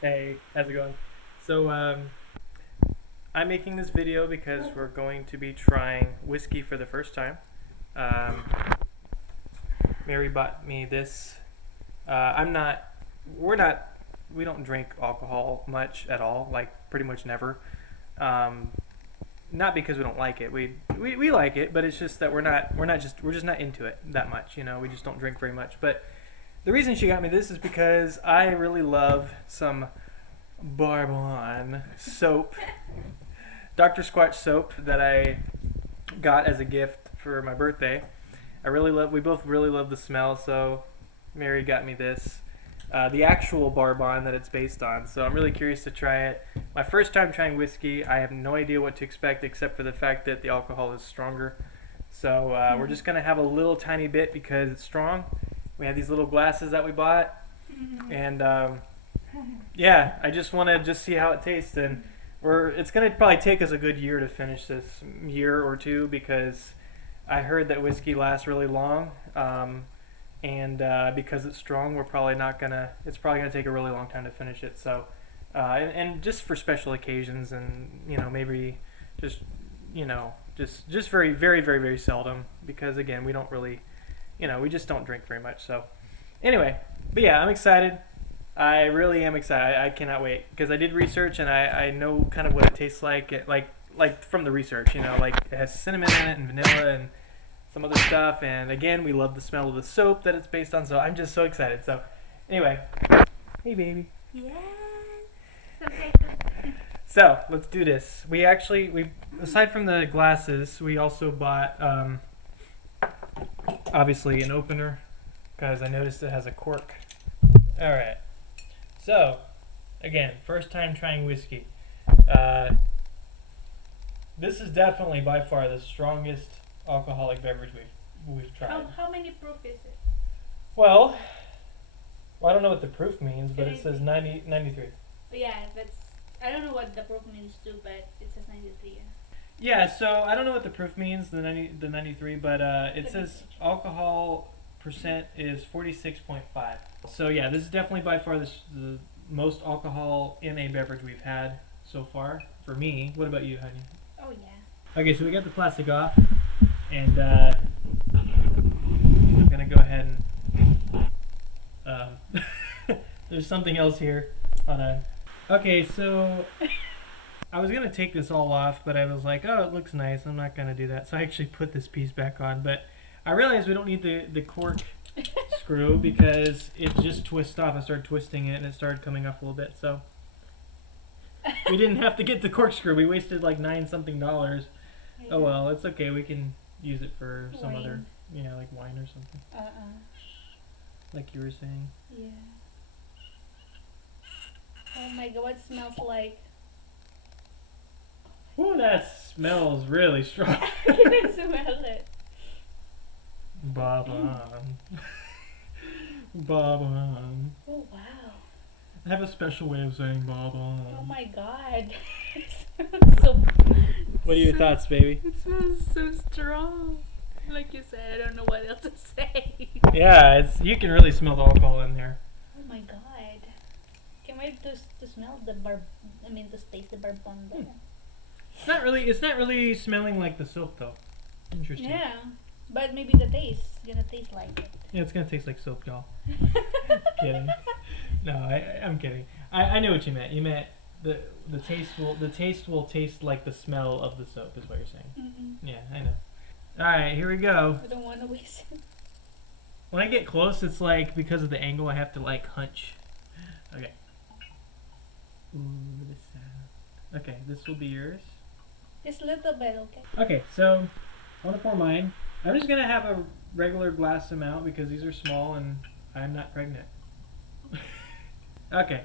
Hey, how's it going? So, I'm making this video because we're going to be trying whiskey for the first time. Um, Mary bought me this. I'm not, we're not, we don't drink alcohol much at all, like pretty much never. Um, Not because we don't like it. We like it, but it's just that we're just not into it that much. We just don't drink very much. But the reason she got me this is because I really love some Bourbon soap, Dr. Squatch soap that I got as a gift for my birthday. We both really love the smell, so Mary got me this. The actual Bourbon that it's based on, so I'm really curious to try it. My first time trying whiskey, I have no idea what to expect except for the fact that the alcohol is stronger. So we're just going to have a little tiny bit because it's strong. We have these little glasses that we bought, and yeah, I just want to see how it tastes, and it's gonna probably take us a good year to finish this, year or two, because I heard that whiskey lasts really long, and because it's strong, it's probably gonna take a really long time to finish it. So, and just for special occasions, and maybe just just very very very very seldom, because again we don't really, we just don't drink very much. So, anyway, but yeah, I'm excited. I really am excited. I cannot wait because I did research and I know kind of what it tastes like. Like from the research, like it has cinnamon in it and vanilla and some other stuff. And again, we love the smell of the soap that it's based on. So I'm just so excited. So anyway, hey baby. Yes. Okay. So let's do this. We aside from the glasses, we also bought obviously an opener because I noticed it has a cork. All right. So, again, first time trying whiskey. This is definitely by far the strongest alcoholic beverage we've tried. How many proof is it? Well, I don't know what the proof means, but it says 93. Yeah, I don't know what the proof means too, but it says 93. Yeah, so I don't know what the proof means, the 93, but it says alcohol percent is 46.5. So yeah, this is definitely by far the most alcohol in a beverage we've had so far. For me, what about you, honey? Oh yeah. Okay, so we got the plastic off, and I'm gonna go ahead and there's something else here. Hold on. Okay, so I was gonna take this all off, but I was like, oh, it looks nice. I'm not gonna do that. So I actually put this piece back on, but I realized we don't need the cork screw because it just twists off. I started twisting it and it started coming off a little bit. So we didn't have to get the corkscrew. We wasted like $9 something. Oh well, it's okay. We can use it for some other, like wine or something. Like you were saying. Yeah. Oh my god, what smells like? Oh, that smells really strong. I can smell it. Bourbon. Bourbon. Oh wow. I have a special way of saying Bourbon. Oh my god. It smells so. What are your thoughts, baby? It smells so strong. Like you said, I don't know what else to say. Yeah, you can really smell the alcohol in there. Oh my god. Can't wait to smell to taste the bourbon there. It's not really smelling like the soap though. Interesting. Yeah. But maybe the taste is gonna taste like it. Yeah, it's gonna taste like soap, y'all. Kidding. No, I'm kidding. I know what you meant. You meant the taste will taste like the smell of the soap is what you're saying. Mm-mm. Yeah, I know. All right, here we go. I don't want to waste it. When I get close, it's like because of the angle, I have to like hunch. Okay. Ooh, this sound. Okay, this will be yours. Just a little bit, okay? Okay, so I want to pour mine. I'm just gonna have a regular glass amount because these are small and I'm not pregnant. Okay.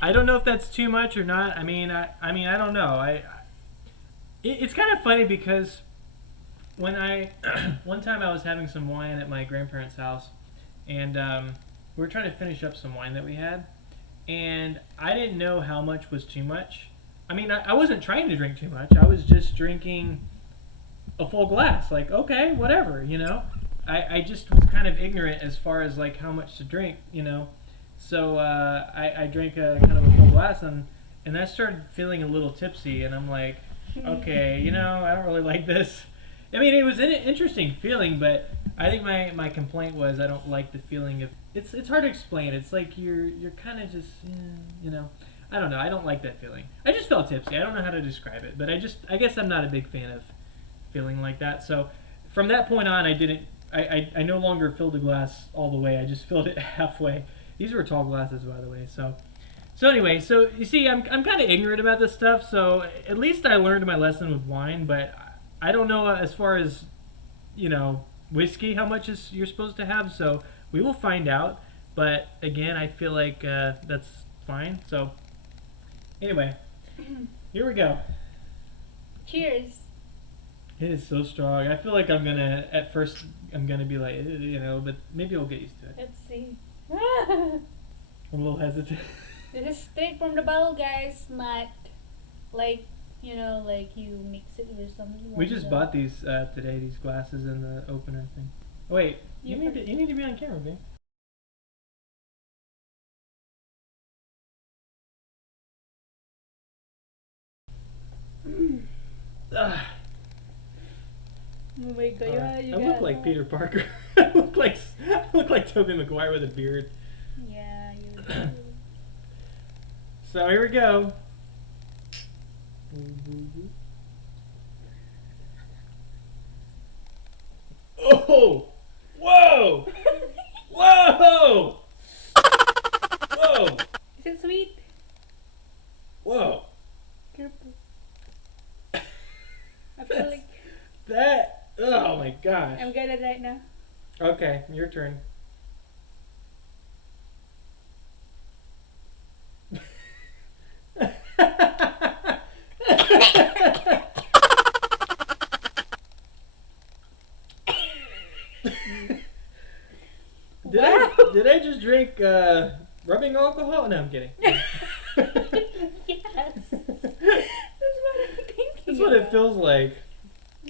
I don't know if that's too much or not. I mean, I don't know. It's kind of funny because when one time I was having some wine at my grandparents' house, and we were trying to finish up some wine that we had, and I didn't know how much was too much. I mean, I wasn't trying to drink too much. I was just drinking a full glass. Like, okay, whatever, I just was kind of ignorant as far as like how much to drink, So I drank a kind of a full glass, and I started feeling a little tipsy, and I'm like, okay, I don't really like this. I mean, it was an interesting feeling, but I think my complaint was I don't like the feeling of it's hard to explain. It's like you're kind of just I don't know. I don't like that feeling. I just felt tipsy. I don't know how to describe it, but I guess I'm not a big fan of feeling like that. So from that point on, I didn't. I no longer filled the glass all the way. I just filled it halfway. These were tall glasses, by the way. So anyway, so you see, I'm kind of ignorant about this stuff. So at least I learned my lesson with wine, but I don't know as far as whiskey how much you're supposed to have. So we will find out. But again, I feel like that's fine. So anyway, here we go. Cheers. It is so strong. I feel like at first I'm gonna be like, but maybe I'll get used to it. Let's see. I'm a little hesitant. This is straight from the bottle, guys. Not like like you mix it with something. We just bought these today. These glasses and the opener thing. Oh, wait, you need to be on camera, babe. Oh my god, I look like Peter Parker. I look like Tobey Maguire with a beard. Yeah, you do. So here we go. Oh! Whoa! Whoa! Whoa! Is it sweet? Whoa! Careful. I feel like That. Oh my gosh. I'm good at right now. Okay, your turn. Did I just drink rubbing alcohol? No, I'm kidding. Yes. That's what I'm thinking. That's what it feels like.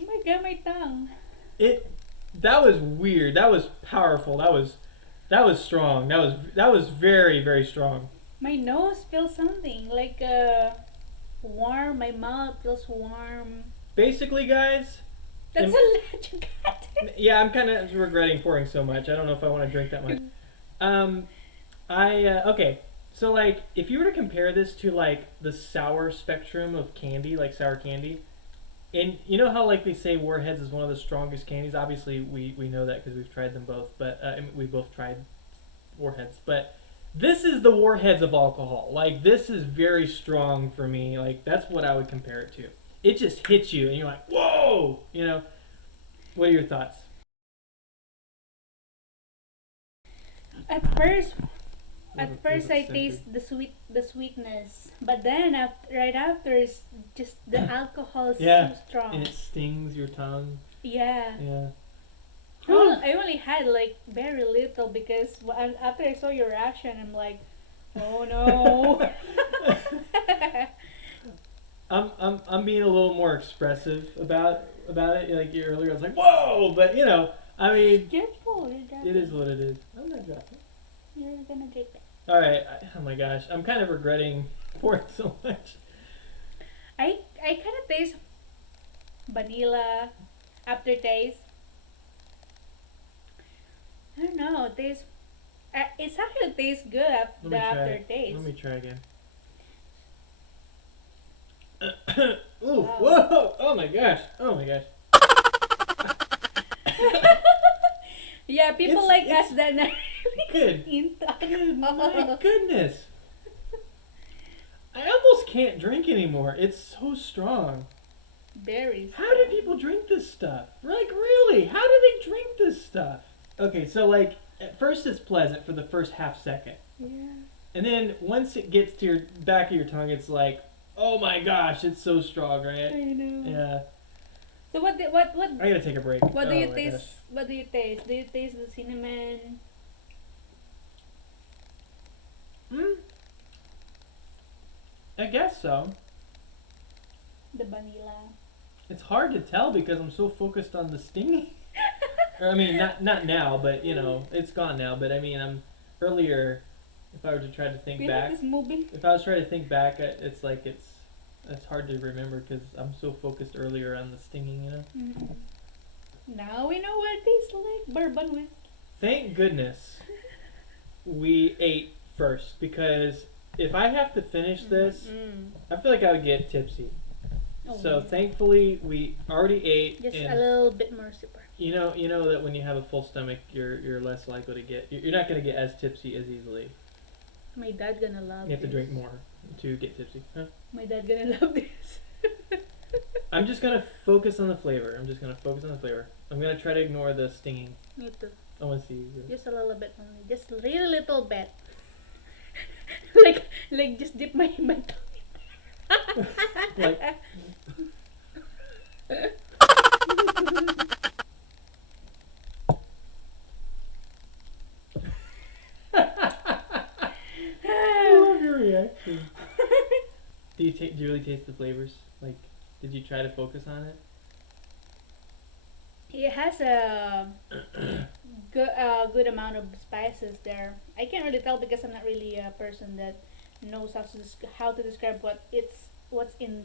Oh my god, my tongue. That was weird. That was powerful. That was strong. That was very, very strong. My nose feels something like warm. My mouth feels warm. Basically, guys. That's a lot you got. Yeah, I'm kind of regretting pouring so much. I don't know if I want to drink that much. Okay. So like, if you were to compare this to like the sour spectrum of candy, like sour candy, and you know how like they say Warheads is one of the strongest candies. Obviously, we know that because we've tried them both. But we both tried Warheads. But this is the Warheads of alcohol. Like this is very strong for me. Like that's what I would compare it to. It just hits you, and you're like, whoa! What are your thoughts? At first Was it I scented? taste the sweetness, but then right after it's just the alcohol is Yeah, so strong. and it stings your tongue. Yeah. Yeah. I only had like very little because after I saw your reaction, I'm like, oh no. I'm being a little more expressive about it. Like earlier, I was like, whoa! But I mean, Careful, you're dropping. it is what it is. I'm not dropping. You're gonna drink it. All right. Oh my gosh, I'm kind of regretting pouring so much. I kind of taste vanilla aftertaste. I don't know. It tastes. It's actually tastes good Let the me try. aftertaste. Let me try again. Ooh! Wow. Whoa! Oh my gosh! Oh my gosh! Yeah, people It's- like it's us that are Good. into Good. My alcohol. goodness! I almost can't drink anymore. It's so strong. Berries. How do people drink this stuff? Like, really? How do they drink this stuff? Okay, so, like, at first it's pleasant for the first half second. Yeah. And then once it gets to your back of your tongue, it's like, oh my gosh, it's so strong, right? I know. Yeah. So what I gotta take a break. what do Oh you my taste? gosh. What do you taste? Do you taste the cinnamon? I guess so. The vanilla? It's hard to tell because I'm so focused on the stinging. Or, I mean, not now, but it's gone now. But I mean, earlier, If I were to try to think You back, like this movie? if I was trying to think back, it's like it's hard to remember because I'm so focused earlier on the stinging, you know. Mm-mm. Now we know what it tastes like. Bourbon whiskey. Thank goodness we ate first because if I have to finish this, I feel like I would get tipsy. Oh, So yeah. thankfully we already ate. Just and a little bit more super. you know that when you have a full stomach, you're less likely to get. You're not going to get as tipsy as easily. My dad gonna love You have to this. drink more to get tipsy. Huh? My dad gonna love this. I'm just gonna focus on the flavor. I'm gonna try to ignore the stinging. Me too. I want to see. Just a little bit only. Just a real little bit. like just dip my tongue. Like. I love your reaction. Do you really taste the flavors? Like, did you try to focus on it? It has a good amount of spices there. I can't really tell because I'm not really a person that knows how to describe what's in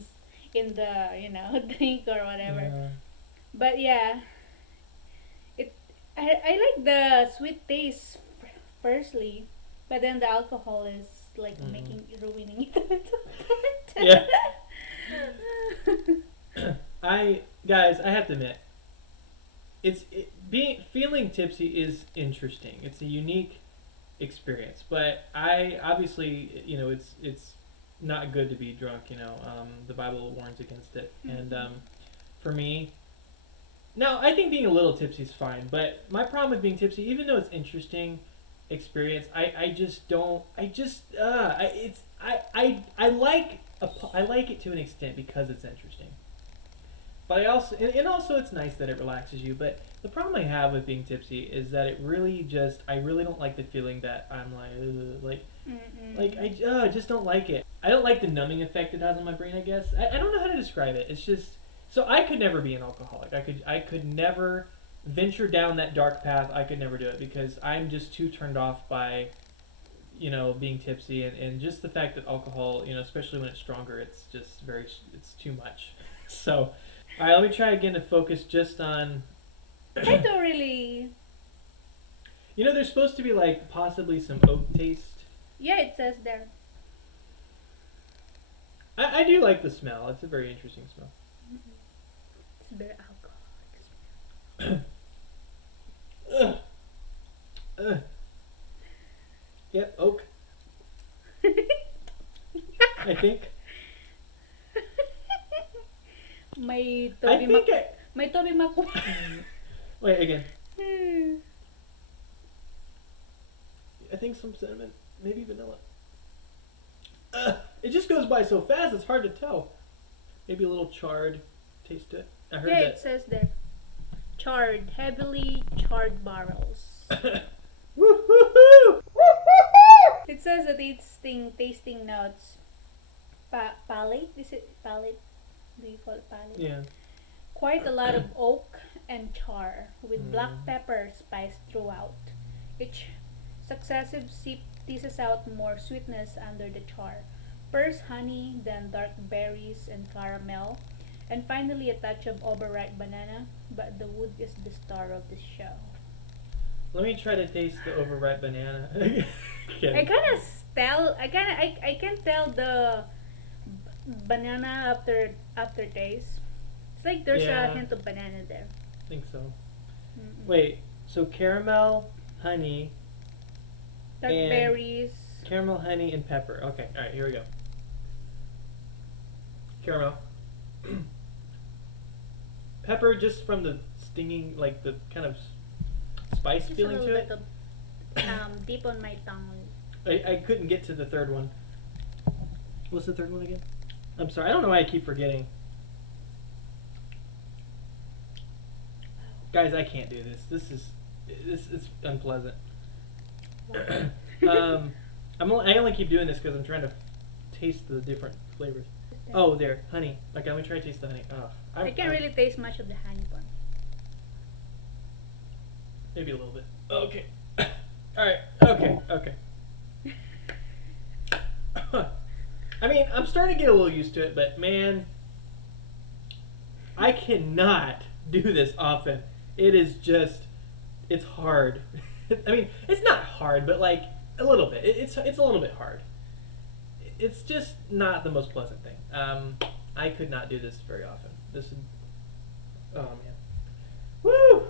the drink or whatever. But yeah, I like the sweet taste firstly, but then the alcohol is like ruining it a little bit. Yeah. I have to admit, feeling tipsy is interesting. It's a unique experience, but I obviously it's not good to be drunk. The Bible warns against it, and for me, now I think being a little tipsy is fine. But my problem with being tipsy, even though it's interesting experience, I like it to an extent because it's interesting. But also it's nice that it relaxes you. But the problem I have with being tipsy is that I really don't like the feeling that I'm I just don't like it. I don't like the numbing effect it has on my brain. I guess I don't know how to describe it. It's just so I could never be an alcoholic. I could never venture down that dark path. I could never do it because I'm just too turned off by being tipsy and just the fact that alcohol, especially when it's stronger, it's just it's too much. So. All right, let me try again to focus just on. I don't really. There's supposed to be like possibly some oak taste. Yeah, it says there. I do like the smell. It's a very interesting smell. It's very alcoholic. Yep, oak. I think. My I Toby Mac. Wait again. I think some cinnamon, maybe vanilla. It just goes by so fast. It's hard to tell. Maybe a little charred taste to it. I heard that. It says there. Heavily charred barrels. Woo-hoo-hoo! It says that it's tasting notes. Palate? Is it palate? Do you call it palate? Yeah. Quite a lot of oak and char with black pepper spiced throughout. Each successive sip teases out more sweetness under the char. First honey, then dark berries and caramel, and finally a touch of overripe banana, but the wood is the star of the show. Let me try to taste the overripe banana. I can tell the banana aftertaste. It's like there's a hint of banana there. I think so. Wait, so caramel, honey, Dark berries. Caramel, honey, and pepper. Okay, alright, here we go. Caramel. Pepper just from the stinging, like the kind of spice Just feeling a to little it. bit of deep on my tongue. I couldn't get to the third one. What's the third one again? I'm sorry, I don't know why I keep forgetting. Guys, I can't do this. This is unpleasant. I only keep doing this because I'm trying to taste the different flavors. Oh, there, honey. Okay, let me try to taste the honey. Oh, I can't really taste much of the honey one. Maybe a little bit. Okay. All right. Okay. I'm starting to get a little used to it, but man, I cannot do this often. It is just, it's hard. I mean, it's not hard, but like a little bit. It's a little bit hard. It's just not the most pleasant thing. I could not do this very often. Oh man, woo!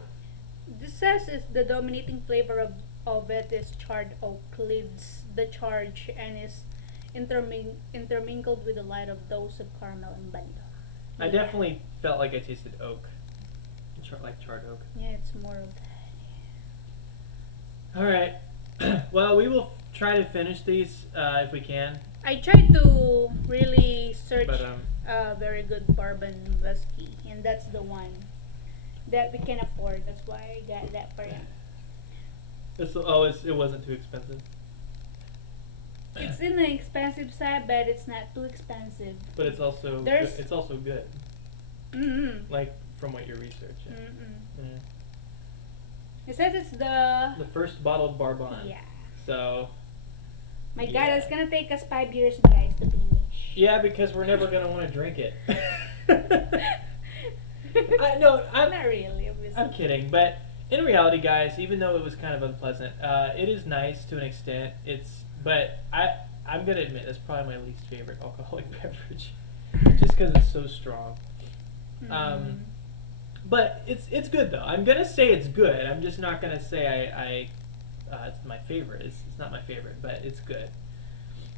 This says is the dominating flavor of it is charred oak, leads the charge and is intermingled with a light of dose of caramel and vanilla. I definitely felt like I tasted oak, like charred oak. Yeah, it's more of that. All right. Well, we will try to finish these if we can. I tried to really search But a very good bourbon whiskey, and that's the one that we can afford. That's why I got that for him. It wasn't too expensive. It's in the expensive side, but it's not too expensive. But it's also There's- good. Mm-mm. Like from what you're researching. Mm-mm. Yeah. It says it's the The first bottled Bourbon. yeah. So My yeah. God, it's gonna take us 5 years, guys, to finish. yeah, because we're never gonna want to drink it. I'm Not really, obviously. I'm kidding, but in reality, guys, even though it was kind of unpleasant, it is nice to an extent. But I'm gonna admit that's probably my least favorite alcoholic beverage, just because it's so strong. Mm. But it's good though. I'm gonna say it's good. I'm just not gonna say it's my favorite. It's not my favorite, but it's good.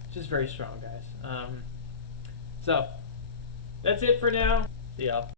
It's just very strong, guys. So that's it for now. See y'all.